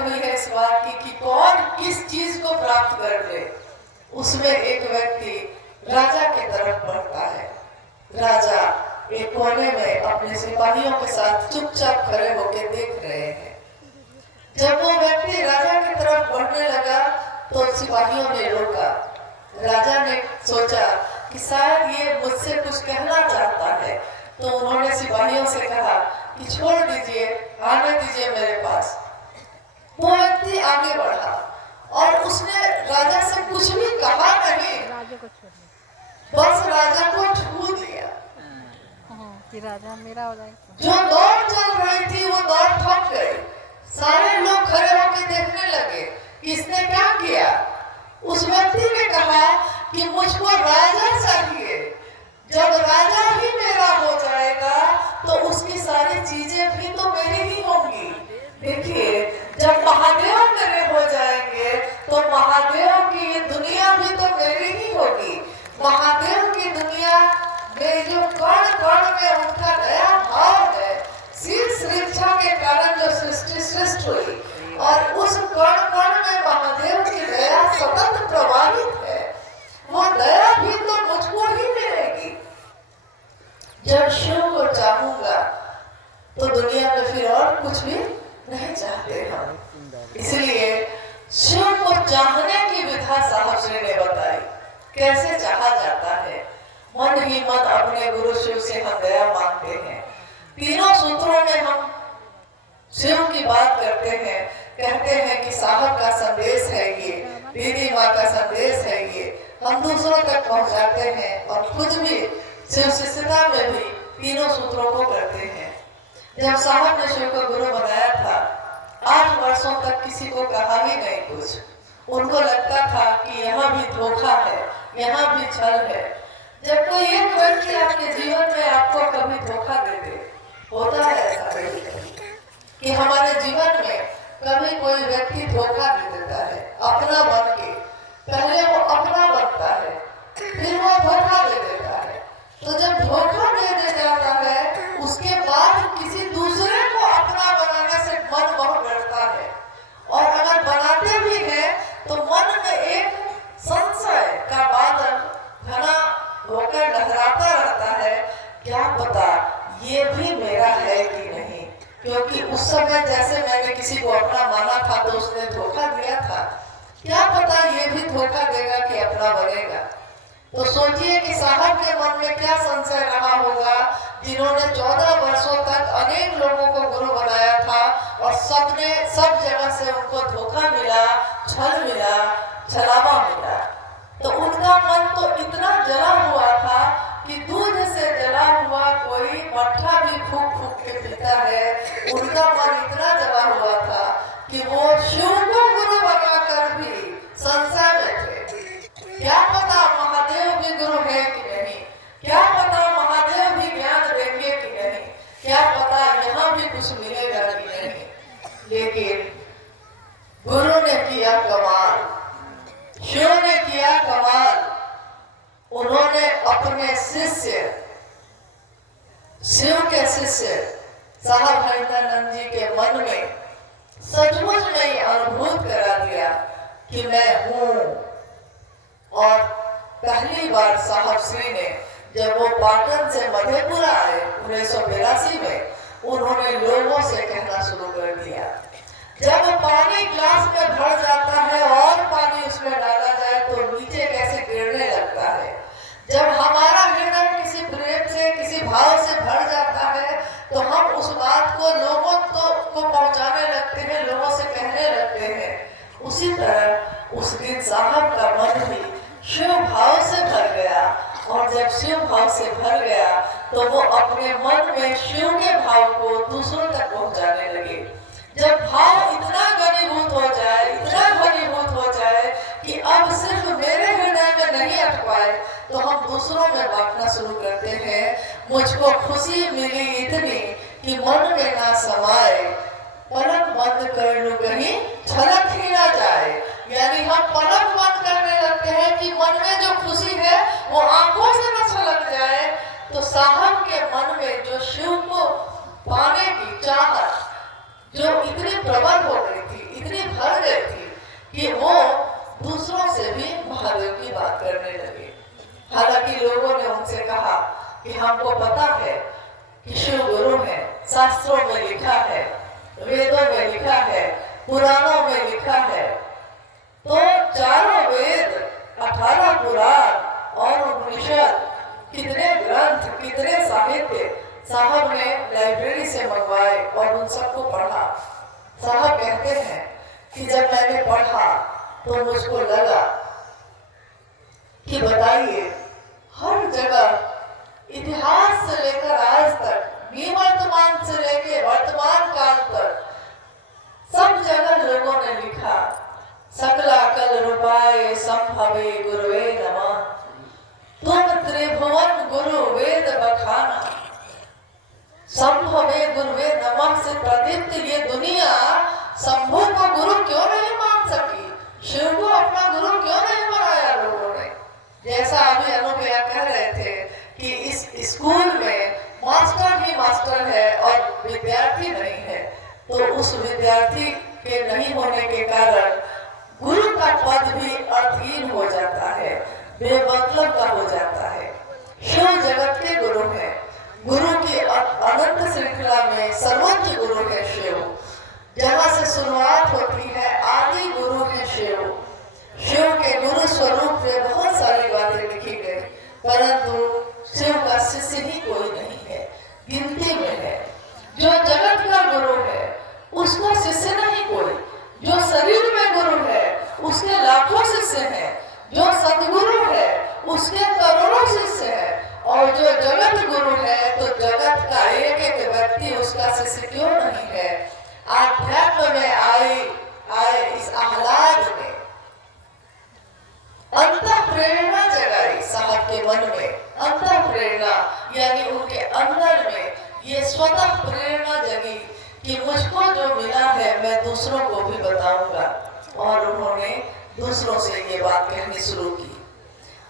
हुई है इस बात की कि कौन किस चीज को प्राप्त कर ले। उसमें एक व्यक्ति राजा की तरफ बढ़ता है। राजा एक कोने में अपने सिपाहियों के साथ चुपचाप खड़े होकर देख रहे हैं। जब वो व्यक्ति राजा की तरफ बढ़ने लगा तो सिपाहियों ने रोका। राजा ने सोचा कि शायद ये मुझसे कुछ कहना चाहता है, तो उन्होंने सिपाहियों से कहा कि छोड़ दीजिए, आने दीजिए मेरे पास। वो व्यक्ति आगे बढ़ा और उसने राजा से कुछ भी कहा नहीं, बस राजा को छू दिया कि राजा मेरा हो जाए। जो दौड़ चल रही थी वो दौड़ थम गई। सारे लोग खड़े होकर देखने लगे कि इसने क्या किया। उस व्यक्ति ने कहा कि मुझको राजा चाहिए, जब राजा ही मेरा हो जाएगा तो उसकी सारी चीजें भी तो मेरी ही होंगी। देखिए, जब महादेव मेरे हो जाएंगे तो महादेव की ये दुनिया भी तो मेरी ही होगी। महादेव की दुनिया में जो कण कण में उनका नया भाव है, शीर्ष शिक्षा के कारण जो सृष्टि सृष्ट हुई, और उस कण कण में महादेव की दया सतत प्रवाहित है, वो दया भी तो मुझको ही मिलेगी। जब शिव को चाहूंगा तो दुनिया में फिर और कुछ भी नहीं चाहते हम। इसलिए शिव को चाहने की विधा साहब श्री ने बताई। कैसे चाहा जाता है? मन ही मन अपने गुरु शिव से हम दया मांगते हैं। तीनों सूत्रों में हम शिव की बात करते हैं, कहते हैं कि साहब का संदेश है ये, दीदी माँ का संदेश है ये, हम दूसरों तक पहुंचाते हैं और खुद भी शिव शिष्यता में भी तीनों सूत्रों को करते हैं। जब साहब ने शिव को गुरु बनाया था, 8 वर्षों तक किसी को कहा ही नहीं कुछ। उनको लगता था कि यहाँ भी धोखा है, यहाँ भी छल है। जब कोई एक व्यक्ति आपके जीवन में आपको कभी धोखा दे दे, होता है ऐसा कि हमारे जीवन में कभी कोई व्यक्ति धोखा दे देता है अपना बन के। पहले वो अपना बनता है, फिर वो धोखा दे देता है। तो जब धोखा दे जाता है, उसके बाद किसी दूसरे को अपना बनाने से मन बहुत डरता है, और अगर बनाते भी हैं तो मन में एक संशय का बादल घना होकर लहराता रहता है, क्या पता ये भी मेरा है कि नहीं। क्योंकि उस समय जैसे मैंने किसी को अपना माना था तो उसने धोखा दिया था, क्या पता ये भी धोखा देगा कि अपना बनेगा। तो सोचिए कि साहब के मन में क्या संशय रहा होगा, जिन्होंने 14 वर्षों तक अनेक लोगों को गुरु बनाया था और सब जगह से उनको धोखा मिला, छल मिला, छलावा मिला। तो उनका मन तो इतना जला हुआ था कि दूध से जला हुआ कोई मट्ठा भी फूक फूक के पीता है। उनका मन इतना जला हुआ था कि वो शिव को गुरु बनाकर भी संशय में थे। क्या पता महादेव भी गुरु है कि नहीं, क्या पता महादेव भी ज्ञान देंगे कि नहीं, क्या पता यहाँ भी कुछ मिलेगा कि नहीं। लेकिन गुरु ने किया कमाल, शिव ने किया कमाल। उन्होंने अपने शिष्य, शिव के शिष्य साहब हरिंदरानंद जी के मन में सचमुच में ही अनुभूत करा दिया कि मैं हूँ। और पहली बार साहब श्री ने जब वो पाटन से मधेपुरा आए 1982 में, उन्होंने लोगों से कहना शुरू कर दिया, जब पानी ग्लास में भर जाता है और पानी उसमें डाला जाए तो नीचे कैसे गिरने लगता है। जब हमारा हृदय किसी प्रेम से, किसी भाव से भर जाता है तो हम उस बात को लोगों को पहुंचाने लगते हैं, लोगों से कहने लगते हैं। उसी तरह उस दिन साहब का मन भी शिव भाव से भर गया, और जब शिव भाव से भर गया तो वो अपने मन में शिव के भाव को दूसरों तक पहुंचाने लगे। जब भाव इतना घनीभूत हो जाए, इतना घनीभूत हो जाए कि अब सिर्फ मेरे हृदय में नहीं अट पाए, तो हम दूसरों में बांटना शुरू करते हैं। मुझको खुशी मिली इतनी कि मन में ना समाए, पलक बंद कर लूं कहीं झलक ही ना जाए। यानी हम पलक बंद करने लगते हैं कि मन में जो खुशी है वो आंखों से न छलक जाए। तो साहब के मन में जो शिव को पाने की चाहत जो इतनी प्रबल हो गई थी, इतनी कि वो दूसरों से भी महादेव की बात करने लगे। हालांकि लोगों ने उनसे कहा कि हमको पता है कि शिव गुरु है, शास्त्रों में लिखा है, वेदों में लिखा है, पुराणों में लिखा है। तो चारों वेद, 18 पुराण और उपनिषद, कितने ग्रंथ, कितने साहित्य साहब ने लाइब्रेरी से मंगवाए और उन सबको पढ़ा। साहब कहते हैं कि जब मैंने पढ़ा तो मुझको लगा कि बताइए, हर जगह इतिहास से लेकर आज तक, निवर्तमान से लेकर वर्तमान काल तक सब जगह लोगों ने लिखा, सकला कल रूपाय संभवे गुरुवे नमः, तुम त्रिभुवन गुरु वेद बखाना। संभवे गुरुवे नमः से प्रदीप्त ये दुनिया शंभु को गुरु क्यों नहीं मान सकी? शिव को अपना गुरु क्यों नहीं बनाया लोगों ने? जैसा अभी अनुप्रिया कह रहे थे कि इस स्कूल में मास्टर ही मास्टर है और विद्यार्थी नहीं है, तो उस विद्यार्थी के नहीं होने के कारण गुरु का पद भी अर्थहीन हो जाता है, बेमतलब का हो जाता है। शिव जगत के गुरु हैं। गुरु की अनंत श्रृंखला में सर्वोच्च गुरु है शिव। जहाँ से शुरुआत होती है, आदि गुरु है शिव। शिव के गुरु स्वरूप में बहुत सारी बातें लिखी गई, परंतु शिव का शिष्य ही कोई नहीं है, गिनती में है। जो जगत का गुरु है उसका शिष्य नहीं कोई। जो शरीर में गुरु है उसके लाखों शिष्य हैं। जो सदगुरु है उसके करोड़ों शिष्य हैं। और जो जगत गुरु है तो जगत का एक एक व्यक्ति उसका शिष्य क्यों नहीं है? आध्यात्म में आए इस आह्लाद में अंतः प्रेरणा जगाई साहब के मन में। अंतः प्रेरणा यानी उनके अंदर में ये स्वतः प्रेरणा जगी कि मुझको जो मिला है मैं दूसरों को भी बताऊंगा। और उन्होंने दूसरों से ये बात कहनी शुरू की।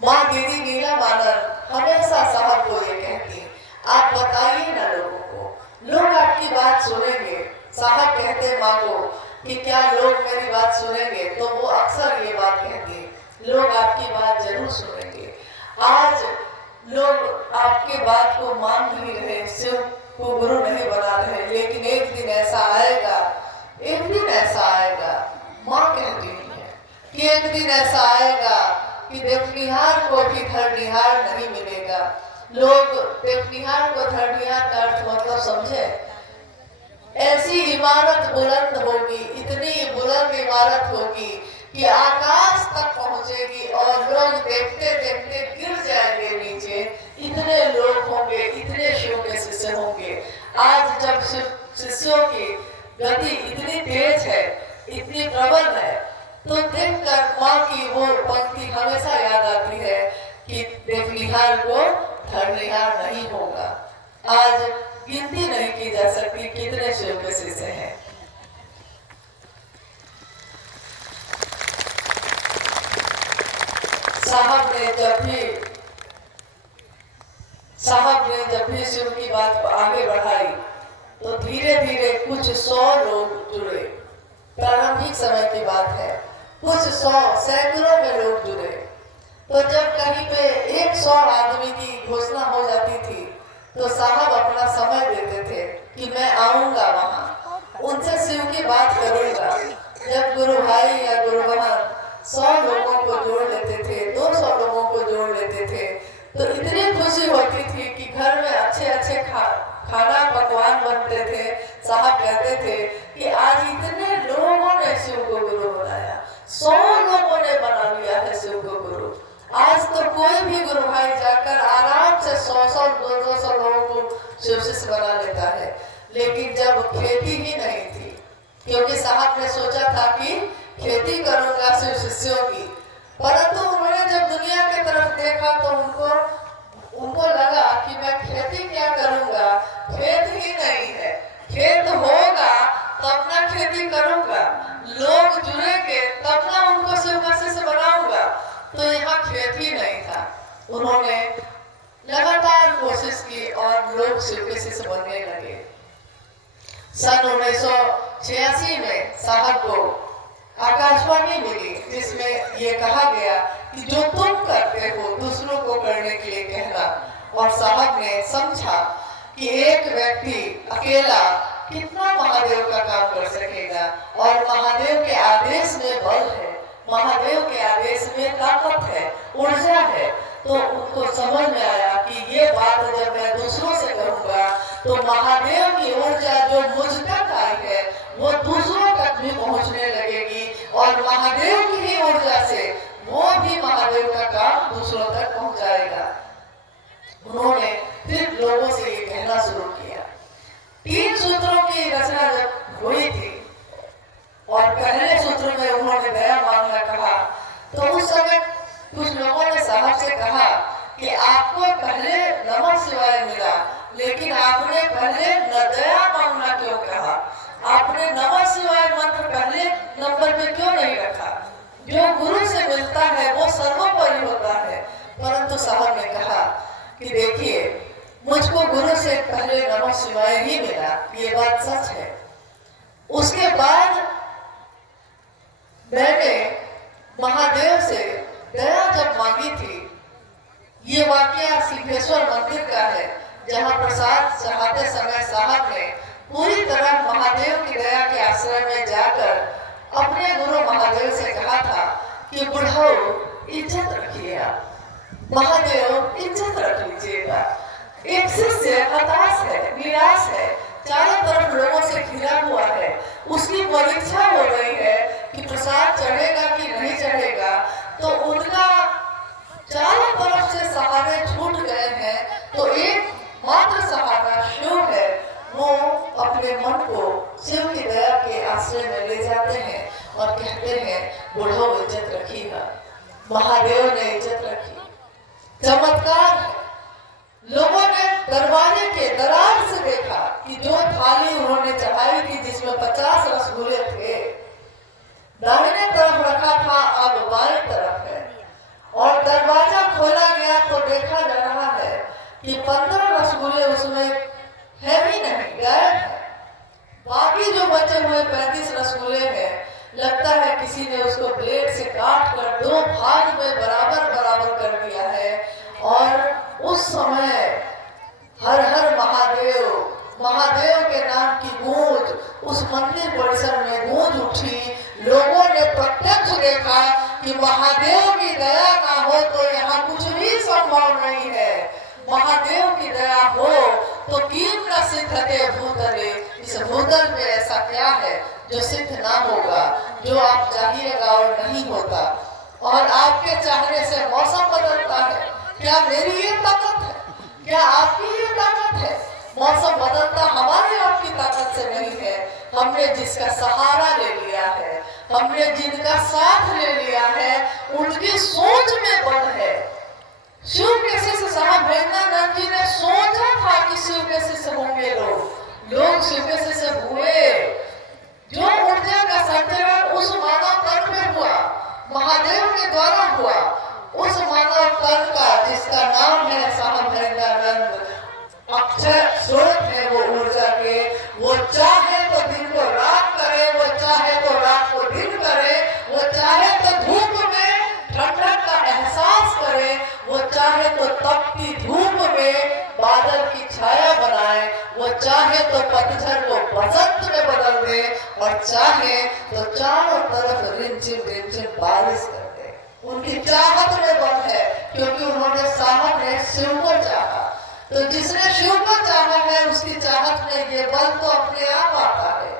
माँ दीदी नीला मानन हमेशा साहब को ये कहती, आप बताइए ना लोगों को, लोग आपकी बात सुनेंगे। साहब कहते माँ को कि क्या लोग मेरी बात सुनेंगे? तो वो अक्सर ये बात कहती, लोग आपकी बात जरूर सुनेंगे। आज लोग आपके बात को मान नहीं रहे, शिव को गुरु नहीं बना रहे, लेकिन एक दिन ऐसा आएगा, एक दिन ऐसा आएगा। माँ कहती है कि एक दिन ऐसा आएगा कि देखनिहार को भी धरनिहार नहीं मिलेगा। लोग देखनिहार को धरनिहार का अर्थ मतलब समझे? ऐसी इमारत बुलंद होगी, इतनी बुलंद इमारत होगी कि आकाश तक पहुंचेगी और लोग देखते देखते गिर जाएंगे नीचे। इतने लोग होंगे, इतने शिव के शिष्य होंगे। आज जब शिष्यों की गति इतनी तेज है, इतनी प्रबल है, तो देखकर माँ की वो पंक्ति हमेशा याद आती है कि देखनिहार को धरनिहार नहीं होगा। आज गिनती नहीं की जा सकती कितने शिव के शिष्य हैं। साहब ने जब भी शिव की बात आगे बढ़ाई तो धीरे धीरे कुछ 100 लोग जुड़े। प्रारंभिक समय की बात है, कुछ 100 सैकड़ों में लोग जुड़े। तो जब कहीं पे 100 आदमी की घोषणा हो जाती थी तो साहब अपना समय देते थे कि मैं आऊंगा वहाँ, उनसे शिव की बात करूंगा। जब गुरु भाई या गुरु बहन 100 लोगों को जोड़ लेते थे, 200 लोगों को जोड़ लेते थे, तो इतनी खुशी होती थी कि घर में अच्छे अच्छे खाना पकवान बनते थे। साहब कहते थे कि आज इतने लोगों ने शिव को गुरु बनाया, 100 लोगों ने बना लिया है शिव को गुरु। आज तो कोई भी गुरु भाई जाकर आराम से 100 200 लोगों को शिव शिष्य बना लेता है। लेकिन जब खेती ही नहीं थी, क्योंकि साहब ने सोचा था कि खेती करूंगा शिव शिष्यों की, परंतु उन्होंने जब दुनिया की तरफ देखा तो उनको लगा कि मैं खेती क्या करूंगा, खेत ही नहीं है। खेत होगा तब ना खेती करूंगा, लोग जुड़ेंगे तब ना उनको शिव का शिष्य बनाऊंगा। तो यहाँ खेत ही नहीं था। उन्होंने लगातार कोशिश की और लोग शिव के शिष्य बनने लगे। सन 1986 में साहब को आकाशवाणी मिली जिसमें ये कहा गया कि जो तुम करते हो दूसरों को करने के लिए कहना। और साहब ने समझा कि एक व्यक्ति अकेला कितना महादेव का काम कर सकेगा, और महादेव के आदेश में बल है, महादेव के आदेश में ताकत है, ऊर्जा है। तो उनको समझ में आया कि ये बात जब मैं दूसरों से करूंगा तो महादेव की ऊर्जा जो मुझ तक आई है वो दूसरों तक भी पहुंचने लगेगी, और महादेव की ही ऊर्जा से वो भी महादेव का काम दूसरों तक पहुंचाएगा। उन्होंने फिर लोगों से ये कहना शुरू किया। 3 सूत्रों की रचना जब हुई थी और पहले सूत्र में उन्होंने दया मांगना कहा, तो उस समय कुछ लोगों ने साहब से कहा कि आपको पहले नमः शिवाय मिला, लेकिन आपने पहले न दया मांगना क्यों कहा? आपने नमः शिवाय मंत्र पहले नंबर पे क्यों नहीं रखा? जो गुरु से मिलता है वो सर्वोपरि होता है। परंतु साहब ने कहा कि देखिए, मुझको गुरु से पहले नमः शिवाय ही मिला, ये बात सच है। उसके बाद मैंने महादेव से दया जब मांगी थी, ये वाकया सिद्धेश्वर मंदिर का है, जहाँ प्रसाद चढ़ाते समय साहब ने पूरी तरह महादेव की दया के आश्रय में जाकर अपने गुरु महादेव से कहा था कि बुढ़ाओ इज्जत रखिएगा, महादेव इज्जत रख लीजिएगा। एक शिष्य हताश है, निराश है, चारों तरफ लोगों से घिरा हुआ है, उसकी परीक्षा हो रही है कि प्रसाद चढ़ेगा कि नहीं चढ़ेगा। तो उनका चारों तरफ से सहारे छूट गए हैं, तो एक मात्र सहारा शिव है। वो अपने मन को शिव की दया के आश्रय में ले जाते हैं और कहते हैं बुढ़ो इज्जत रखिएगा। महादेव ने इज्जत रखी। चमत्कार है। लोगों ने दरवाजे के दरार से देखा कि जो थाली उन्होंने चढ़ाई थी जिसमें 50 रसगुल्ले थे, दाहिने तरफ रखा था, अब बाएं तरफ है। और दरवाजा खोला गया तो देखा जा रहा है कि 15 रसगुल्ले उसमें है ही नहीं, गायब है। बाकी जो बचे हुए 35 रसगुल्ले हैं, लगता है किसी ने उसको ब्लेड से काट कर 2 भाग में बराबर बराबर कर दिया है। और उस समय हर हर महादेव, महादेव के नाम की गूंज उस मंदिर परिसर में गूंज उठी। लोगों ने प्रत्यक्ष देखा कि महादेव की दया ना हो तो यहाँ कुछ भी संभव नहीं है। महादेव की दया हो तो किम न सिद्धते भूतले, इस भूतल में ऐसा क्या है जो सिद्ध ना होगा, जो आप चाहिएगा और नहीं होता। और आपके चाहने से मौसम बदलता है। क्या मेरी ये ताकत है? क्या आपकी ये ताकत है? मौसम बदलता हमारी आपकी ताकत से नहीं है। हमने जिसका सहारा ले लिया है, हमने जिनका साथ ले लिया है, उनकी सोच में बल है। शिव के शिष्य साहब भैरवानंद जी ने सोचा था कि शिव के शिष्य होंगे लोग शिव के शिष्य हुए। जो ऊर्जा का संचरण उस मानव तन में हुआ, महादेव के द्वारा हुआ, उस मानव तन का जिसका नाम है साहब भैरवानंद, अक्षय स्रोत है वो ऊर्जा के। वो चाहे तो दिन को रात करे, वो चाहे तो रात को दिन करे, वो चाहे तो धूप में ठंडक का एहसास करे, वो चाहे तो तपती धूप में बादल की छाया बनाए, वो चाहे तो पतझड़ को बसंत में बदल दे, और चाहे तो चारों तरफ रिमझिम बारिश कर दे। उनकी चाहत में बल है, क्योंकि उन्होंने साहब ने शिव को चाहा। तो जिसने शिव को चाहा है उसकी चाहत में ये बल तो अपने आप आता है।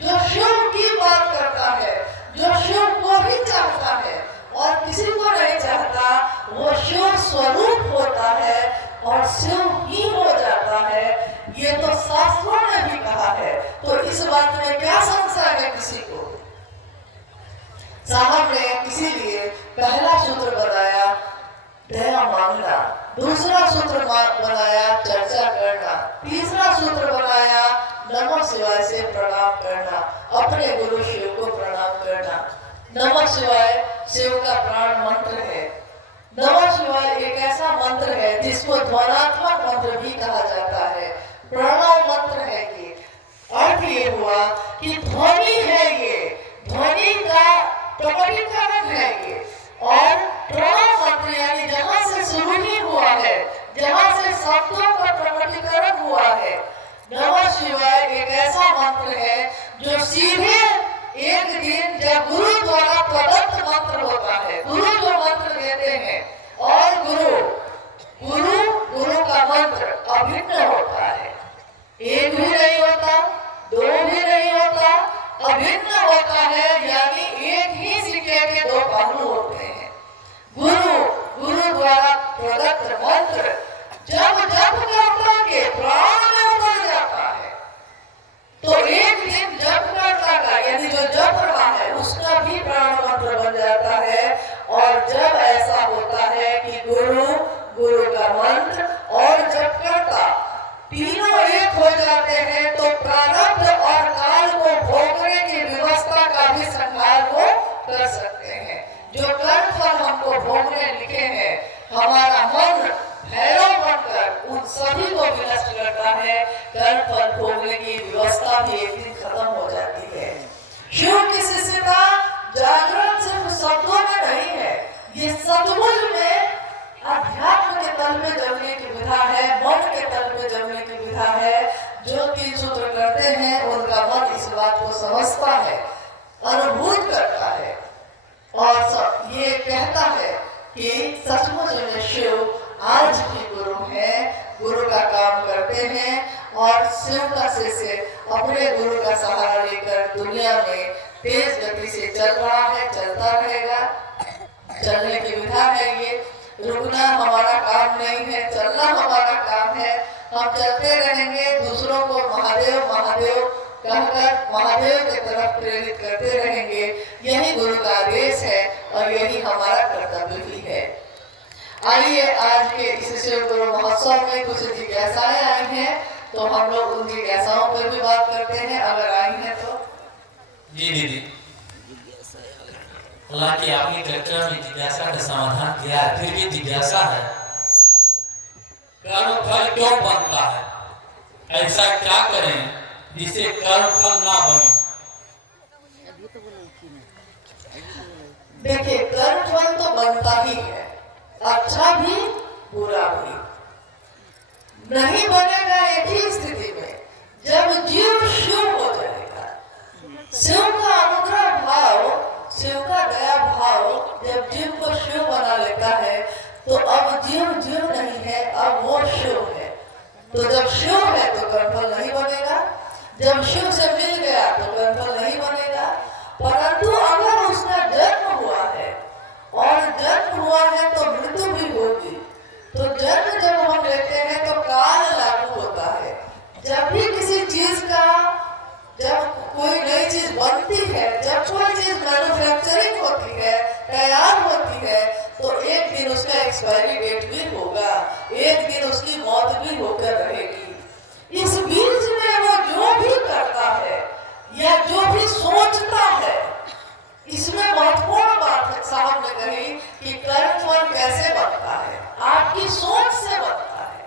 जो शिव की बात करता है, जो शिव को ही चाहता है और किसी को नहीं चाहता, वो शिव स्वरूप होता है और शिव ही हो जाता है। ये तो शास्त्रों ने भी कहा है। तो इस बात में क्या संशय है किसी को? साहब ने इसीलिए पहला सूत्र बनाया दया मांगना, दूसरा सूत्र बनाया चर्चा करना, तीसरा सूत्र बनाया नमः शिवाय से प्रणाम करना, अपने गुरु शिव को प्रणाम करना। नमः शिवाय शिव का प्राण मंत्र है। नमः शिवाय एक ऐसा मंत्र है जिसको ध्वनात्मक मंत्र भी कहा जाता है, प्रणव मंत्र है। ये अर्थ ये हुआ कि ध्वनि है, ये ध्वनि का शब्दों का प्रकटीकरण हुआ है। नमः शिवाय एक ऐसा मंत्र है जो सीधे एक दिन जब गुरु द्वारा प्रदत्त मंत्र होता है, गुरु जो मंत्र देते हैं, और गुरु का मंत्र अभिन्न होता है। एक भी नहीं होता, दो भी नहीं होता, अभिन्न होता है। यानी एक ही सिक्के के दो पहलू होते हैं। गुरु द्वारा प्रदत्त मंत्र जब जप करता के प्राण में उतर जाता है, तो एक दिन जप करता का यानी जो जप रहा है उसका भी प्राण मंत्र बन जाता है। और जब ऐसा होता है कि गुरु का मंत्र और जप करता तीनों एक हो जाते हैं, तो प्रारब्ध और काल को भोगने की व्यवस्था का भी संहार वो कर सकते हैं। जो कर्म फल हमको भोगने लिखे हैं, हमारा मन भैरव बनकर उन सभी को विनष्ट करता है। कर्म फल भोगने की व्यवस्था भी एक दिन खत्म हो जाती है। शिव की शिष्यता जागरण सिर्फ शब्दों में नहीं है, ये सतबुद्ध में अध्यात्म के तल में जमने की विधा है, मन के तल में जमने की विधा है। जो तीन सूत्र करते हैं उनका मन इस बात को समझता है, अनुभूत करता है और ये कहता है कि सचमुच में शिव आज भी गुरु है, गुरु का काम करते हैं। और शिव का शिष्य अपने गुरु का सहारा लेकर दुनिया में तेज गति से चल रहा है, चलता रहेगा। चलने की विधा है ये, रुकना हमारा काम नहीं है, चलना हमारा काम है। हम चलते रहेंगे, दूसरों को महादेव महादेव कहकर महादेव की तरफ प्रेरित करते रहेंगे। यही गुरु का आदेश है और यही हमारा कर्तव्य भी है। आइए आज के इस शिव गुरु महोत्सव में कुछ जिज्ञासाएं आई हैं, तो हम लोग उन जिज्ञासाओं पर भी बात करते हैं, अगर आई हैं तो। जी दीदी, हालांकि आपने कलेक्टर में जिज्ञासा का समाधान किया है, फिर भी जिज्ञासा है, कर्म फल क्यों बनता है? ऐसा क्या करें जिससे कर्म फल ना बने? देखिए, कर्म फल तो बनता ही है, अच्छा भी बुरा भी। नहीं बनेगा एक ही स्थिति में, जब जीव शिव हो जाएगा। शिव का अनुग्रह भाव, शिव का दया भाव जब जीव को शिव बना लेता है, तो अब जीव नहीं है, अब वो शिव है। तो जब शिव है तो कर्मफल नहीं बनेगा, जब शिव से मिल गया तो कर्मफल नहीं बनेगा। परंतु अगर उसका जन्म हुआ है और जन्म हुआ है तो मृत्यु भी होगी। तो जन्म जब हम लेते हैं तो काल लागू होता है। जब भी किसी चीज का, जब कोई नई चीज बनती है, जब कोई चीज मैन्युफैक्चरिंग होती है, तैयार होती है, तो एक दिन उसका एक्सपायरी डेट भी होगा, एक दिन उसकी मौत भी होकर रहेगी। इस बीच में वो जो भी करता है या जो भी सोचता है, इसमें महत्वपूर्ण बात साहब ने कही कि कर्मफल कैसे बनता है, आपकी सोच से बनता है।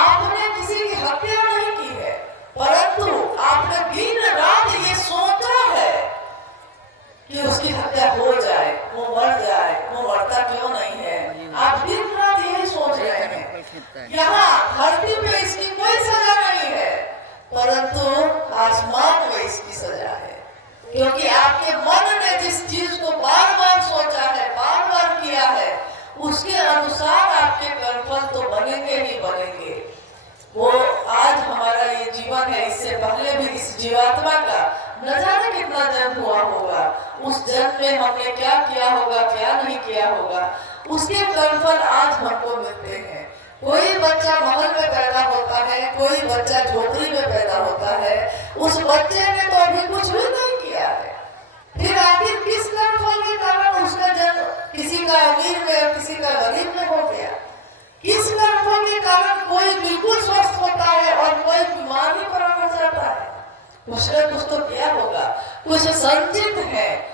आपने किसी की हत्या नहीं की है, परंतु आपने दिन रात ये सोचा है कि उसकी हत्या हो जाए, वो मर जाए, वो मरता क्यों नहीं है। आप दिन रात यही सोच रहे हैं। यहाँ धरती पे इसकी कोई सजा नहीं है, परंतु आसमान में इसकी सजा है। क्योंकि आपके मन ने जिस चीज को बार बार सोचा है, बार बार किया है, उसके अनुसार आपके कर्मफल तो बनेंगे ही बनेंगे। वो आज हमारा ये जीवन है, इससे पहले भी इस जीवात्मा का न जाने कितना जन्म हुआ होगा, उस जन्म में हमने क्या किया होगा, क्या नहीं किया होगा, उसके कर्मफल आज हमको मिलते हैं। कोई बच्चा महल में पैदा होता है, कोई बच्चा झोपड़ी में पैदा होता है, उस बच्चे ने तो अभी कुछ भी नहीं किया है। फिर आखिर किस कर्मफल के कारण उसका जन्म किसी का अमीर में और किसी का गरीब में हो गया? किस कर्मफल के कारण कोई बिल्कुल स्वस्थ होता है और कोई बीमारी पर आ जाता है? कुछ न कुछ तो किया होगा, कुछ संचित है।